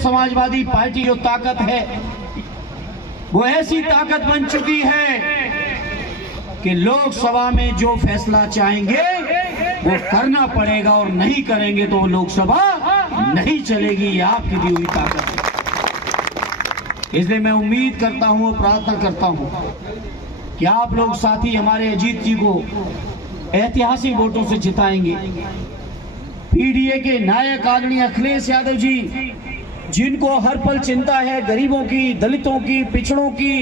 Samajwadi party जो ताकत है वो ऐसी ताकत बन चुकी है कि लोकसभा में जो फैसला चाहेंगे वो करना पड़ेगा और नहीं करेंगे तो लोकसभा नहीं चलेगी। ये आपकी दी हुई ताकत है। इसलिए मैं उम्मीद करता हूं, प्रार्थना करता हूं कि आप लोग साथी हमारे अजीत जी को ऐतिहासिक वोटों से जिताएंगे। पीडीए के नायक आदरणीय अखिलेश यादव जी, जिनको हर पल चिंता है गरीबों की, दलितों की, पिछड़ों की,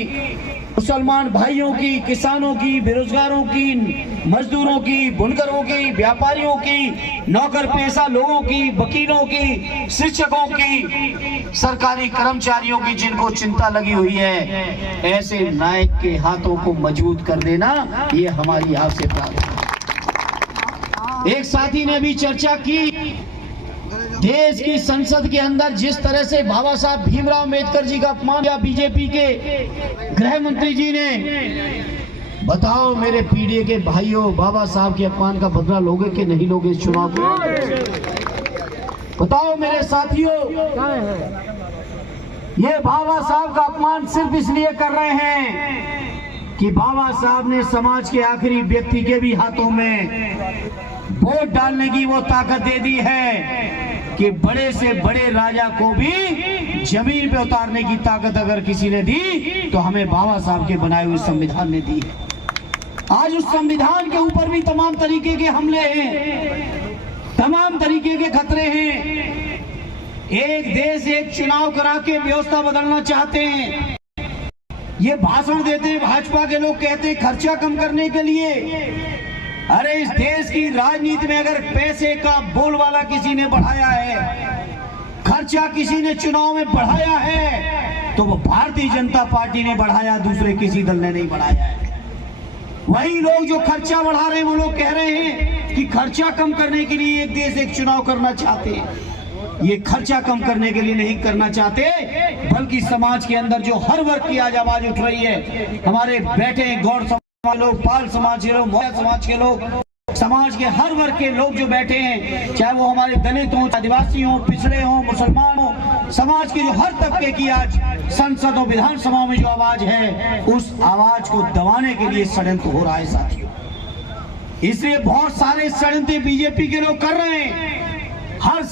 मुसलमान भाइयों की, किसानों की, बेरोजगारों की, मजदूरों की, बुनकरों की, व्यापारियों की, नौकर पेशा लोगों की, वकीलों की, शिक्षकों की, सरकारी कर्मचारियों की, जिनको चिंता लगी हुई है, ऐसे नायक के हाथों को मजबूत कर देना ये हमारी आपसे प्रार्थना। एक साथी ने भी चर्चा की, देश की संसद के अंदर जिस तरह से बाबा साहब भीमराव अम्बेडकर जी का अपमान किया बीजेपी के गृह मंत्री जी ने, बताओ मेरे पीडीए के भाइयों, बाबा साहब के अपमान का बदला लोगे कि नहीं लोगे इस चुनाव को? बताओ मेरे साथियों, ये बाबा साहब का अपमान सिर्फ इसलिए कर रहे हैं कि बाबा साहब ने समाज के आखिरी व्यक्ति के भी हाथों में वोट डालने की वो ताकत दे दी है कि बड़े से बड़े राजा को भी जमीन पे उतारने की ताकत अगर किसी ने दी तो हमें बाबा साहब के बनाए हुए संविधान ने दी है। आज उस संविधान के ऊपर भी तमाम तरीके के हमले हैं, तमाम तरीके के खतरे हैं। एक देश एक चुनाव करा के व्यवस्था बदलना चाहते हैं। ये भाषण देते हैं भाजपा के लोग, कहते हैं खर्चा कम करने के लिए। अरे इस देश की राजनीति में अगर पैसे का बोलबाला किसी ने बढ़ाया है, खर्चा किसी ने चुनाव में बढ़ाया है, तो वो भारतीय जनता पार्टी ने बढ़ाया, दूसरे किसी दल ने नहीं बढ़ाया है। वही लोग जो खर्चा बढ़ा रहे हैं वो लोग कह रहे हैं कि खर्चा कम करने के लिए एक देश एक चुनाव करना चाहते हैं। ये खर्चा कम करने के लिए नहीं करना चाहते, बल्कि समाज के अंदर जो हर वर्ग की आज आवाज उठ रही है, हमारे बैठे गौर लोग, पाल समाज के लोग, मोया समाज के लोग, समाज के हर वर्ग के लोग जो बैठे हैं, चाहे वो हमारे दलित हों, आदिवासी हों, पिछड़े हों, मुसलमान हों, समाज के जो हर तबके की आज संसद और विधानसभा में जो आवाज है, उस आवाज को दबाने के लिए षड्यंत्र हो रहा है साथियों। इसलिए बहुत सारे षड्यंत्र बीजेपी के लोग कर रहे हैं। हर